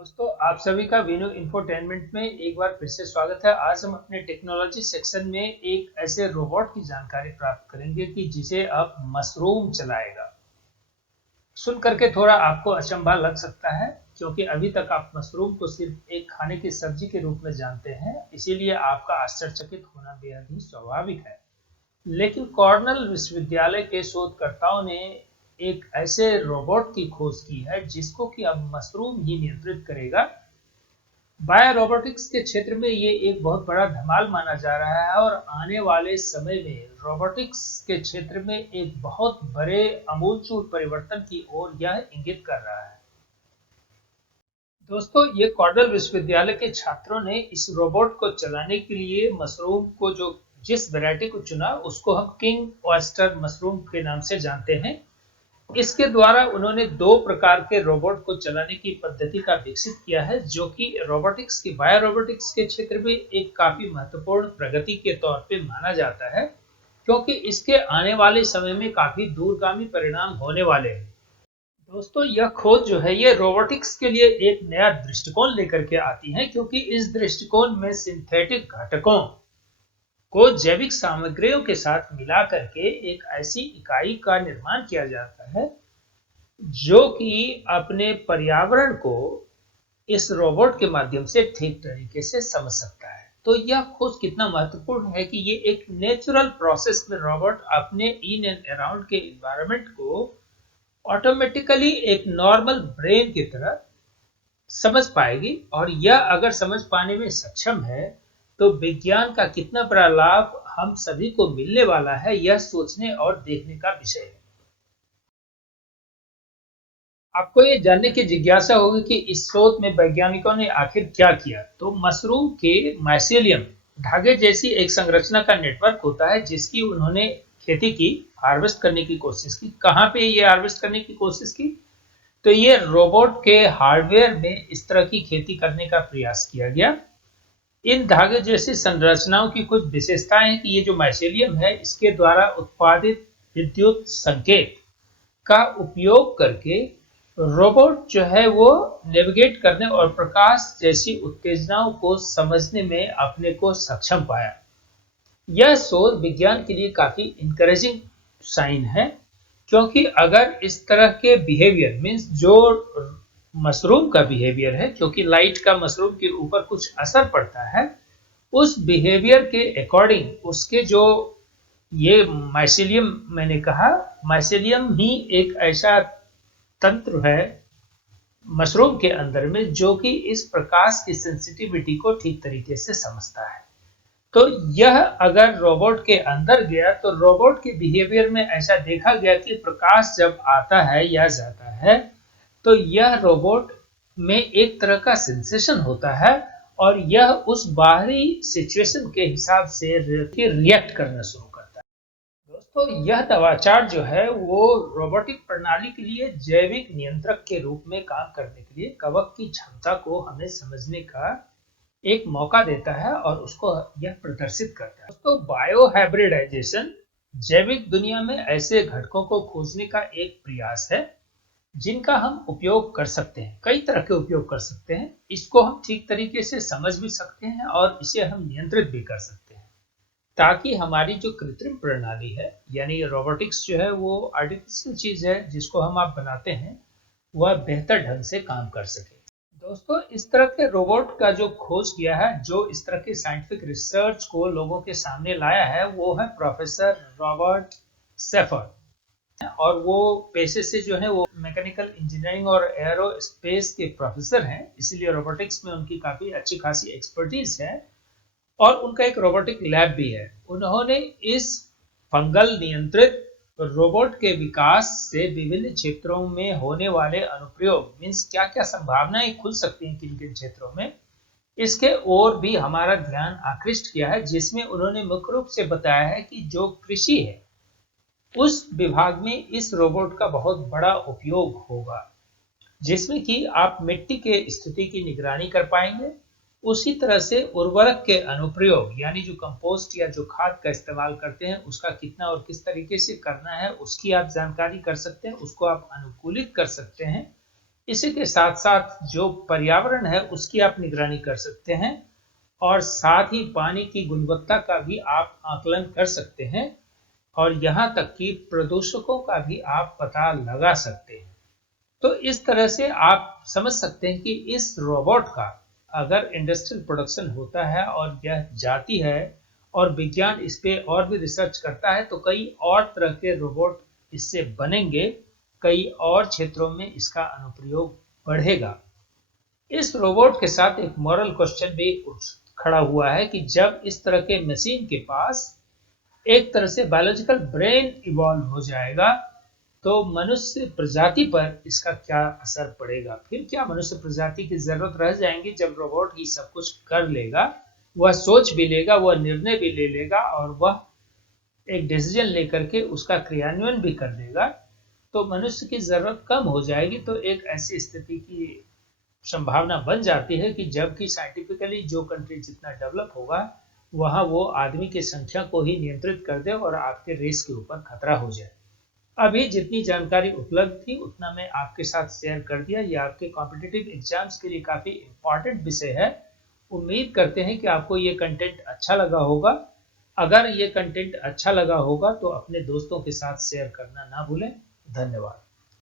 दोस्तों, आप सभी का विनो इंफोटेनमेंट में एक बार फिर से स्वागत है। आज हम अपने टेक्नोलॉजी सेक्शन में एक ऐसे रोबोट की जानकारी प्राप्त करेंगे कि जिसे अब मशरूम चलाएगा। सुन करके थोड़ा आपको अचंभा लग सकता है, क्योंकि अभी तक आप मशरूम को सिर्फ एक खाने की सब्जी के रूप में जानते हैं, इसीलिए आपका आश्चर्यचकित होना बेहद ही स्वाभाविक है। लेकिन कॉर्नेल विश्वविद्यालय के शोधकर्ताओं ने एक ऐसे रोबोट की खोज की है जिसको कि अब मशरूम ही नियंत्रित करेगा। बायो रोबोटिक्स के क्षेत्र में ये एक बहुत बड़ा धमाल माना जा रहा है और आने वाले समय में रोबोटिक्स के क्षेत्र में एक बहुत बड़े आमूलचूल परिवर्तन की ओर यह इंगित कर रहा है। दोस्तों, ये कॉर्नेल विश्वविद्यालय के छात्रों ने इस रोबोट को चलाने के लिए मशरूम को जिस वैरायटी को चुना उसको हम किंग ऑयस्टर मशरूम के नाम से जानते हैं। इसके द्वारा उन्होंने दो प्रकार के रोबोट को चलाने की पद्धति का विकसित किया है, जो कि रोबोटिक्स की बायो रोबोटिक्स के क्षेत्र में एक काफी महत्वपूर्ण प्रगति के तौर पे माना जाता है, क्योंकि इसके आने वाले समय में काफी दूरगामी परिणाम होने वाले हैं। दोस्तों, यह खोज जो है ये रोबोटिक्स के लिए एक नया दृष्टिकोण लेकर के आती है, क्योंकि इस दृष्टिकोण में सिंथेटिक घटकों को जैविक सामग्रियों के साथ मिला करके एक ऐसी इकाई का निर्माण किया जाता है जो कि अपने पर्यावरण को इस रोबोट के माध्यम से ठीक तरीके से समझ सकता है। तो यह खोज कितना महत्वपूर्ण है कि ये एक नेचुरल प्रोसेस में रोबोट अपने इन एंड अराउंड के एनवायरनमेंट को ऑटोमेटिकली एक नॉर्मल ब्रेन की तरह समझ पाएगी, और यह अगर समझ पाने में सक्षम है तो विज्ञान का कितना बड़ा लाभ हम सभी को मिलने वाला है, यह सोचने और देखने का विषय है। आपको ये जानने की जिज्ञासा होगी कि इस शोध में वैज्ञानिकों ने आखिर क्या किया। तो मशरूम के माइसेलियम धागे जैसी एक संरचना का नेटवर्क होता है जिसकी उन्होंने खेती की, हार्वेस्ट करने की कोशिश की। कहाँ पे ये हार्वेस्ट करने की कोशिश की? तो ये रोबोट के हार्डवेयर में इस तरह की खेती करने का प्रयास किया गया। इन धागे जैसी संरचनाओं की कुछ विशेषताएं हैं कि ये जो माइसेलियम है इसके द्वारा उत्पादित विद्युत संकेत का उपयोग करके रोबोट जो है वो नेविगेट करने और प्रकाश जैसी उत्तेजनाओं को समझने में अपने को सक्षम पाया। यह शोध विज्ञान के लिए काफी इंकरेजिंग साइन है, क्योंकि अगर इस तरह के बिहेवियर मीन्स जो मशरूम का बिहेवियर है, क्योंकि लाइट का मशरूम के ऊपर कुछ असर पड़ता है, उस बिहेवियर के अकॉर्डिंग उसके जो ये माइसेलियम, मैंने कहा माइसेलियम ही एक ऐसा तंत्र है मशरूम के अंदर में जो कि इस प्रकाश की सेंसिटिविटी को ठीक तरीके से समझता है। तो यह अगर रोबोट के अंदर गया तो रोबोट के बिहेवियर में ऐसा देखा गया कि प्रकाश जब आता है या जाता है तो यह रोबोट में एक तरह का सेंसेशन होता है और यह उस बाहरी सिचुएशन के हिसाब से रिएक्ट करना शुरू करता है। दोस्तों, यह नवाचार जो है वो रोबोटिक प्रणाली के लिए जैविक नियंत्रक के रूप में काम करने के लिए कवक की क्षमता को हमें समझने का एक मौका देता है और उसको यह प्रदर्शित करता है। दोस्तों, बायो हाइब्रिडाइजेशन जैविक दुनिया में ऐसे घटकों को खोजने का एक प्रयास है जिनका हम उपयोग कर सकते हैं, कई तरह के उपयोग कर सकते हैं। इसको हम ठीक तरीके से समझ भी सकते हैं और इसे हम नियंत्रित भी कर सकते हैं, ताकि हमारी जो कृत्रिम प्रणाली है यानी रोबोटिक्स जो है वो आर्टिफिशियल चीज है जिसको हम आप बनाते हैं, वह बेहतर ढंग से काम कर सके। दोस्तों, इस तरह के रोबोट का जो खोज किया है, जो इस तरह के साइंटिफिक रिसर्च को लोगों के सामने लाया है, वो है प्रोफेसर रॉबर्ट सेफर, और वो पेशे से जो है वो मैकेनिकल इंजीनियरिंग और एरोस्पेस के प्रोफेसर हैं, इसीलिए रोबोटिक्स में उनकी काफी अच्छी खासी एक्सपर्टीज है और उनका एक रोबोटिक लैब भी है। उन्होंने इस फंगल नियंत्रित रोबोट के विकास से विभिन्न क्षेत्रों में होने वाले अनुप्रयोग मीन्स क्या क्या संभावनाएं खुल सकती हैं किन किन क्षेत्रों में, इसके ओर भी हमारा ध्यान आकृष्ट किया है, जिसमें उन्होंने मुख्य रूप से बताया है कि जो कृषि है उस विभाग में इस रोबोट का बहुत बड़ा उपयोग होगा, जिसमें कि आप मिट्टी के स्थिति की निगरानी कर पाएंगे। उसी तरह से उर्वरक के अनुप्रयोग यानी जो कंपोस्ट या जो खाद का इस्तेमाल करते हैं उसका कितना और किस तरीके से करना है उसकी आप जानकारी कर सकते हैं, उसको आप अनुकूलित कर सकते हैं। इसी के साथ साथ जो पर्यावरण है उसकी आप निगरानी कर सकते हैं और साथ ही पानी की गुणवत्ता का भी आप आकलन कर सकते हैं और यहाँ तक कि प्रदूषकों का भी आप पता लगा सकते हैं। तो इस तरह से आप समझ सकते हैं कि इस रोबोट का अगर इंडस्ट्रियल प्रोडक्शन होता है और यह जाती है और विज्ञान इस पे और भी रिसर्च करता है तो कई और तरह के रोबोट इससे बनेंगे, कई और क्षेत्रों में इसका अनुप्रयोग बढ़ेगा। इस रोबोट के साथ एक मॉरल क्वेश्चन भी खड़ा हुआ है कि जब इस तरह के मशीन के पास एक तरह से बायोलॉजिकल ब्रेन इवॉल्व हो जाएगा तो मनुष्य प्रजाति पर इसका क्या असर पड़ेगा। फिर क्या मनुष्य प्रजाति की जरूरत रह जाएंगी जब रोबोट ही सब कुछ कर लेगा, वह सोच भी लेगा, वह निर्णय भी ले लेगा और वह एक डिसीजन लेकर के उसका क्रियान्वयन भी कर देगा, तो मनुष्य की जरूरत कम हो जाएगी। तो एक ऐसी स्थिति की संभावना बन जाती है कि जबकि साइंटिफिकली जो कंट्री जितना डेवलप होगा वहां वो आदमी की संख्या को ही नियंत्रित कर दे और आपके रेस के ऊपर खतरा हो जाए। अभी जितनी जानकारी उपलब्ध थी उतना मैं आपके साथ शेयर कर दिया। ये आपके कॉम्पिटिटिव एग्जाम्स के लिए काफी इंपॉर्टेंट विषय है। उम्मीद करते हैं कि आपको ये कंटेंट अच्छा लगा होगा। अगर ये कंटेंट अच्छा लगा होगा तो अपने दोस्तों के साथ शेयर करना ना भूलें। धन्यवाद।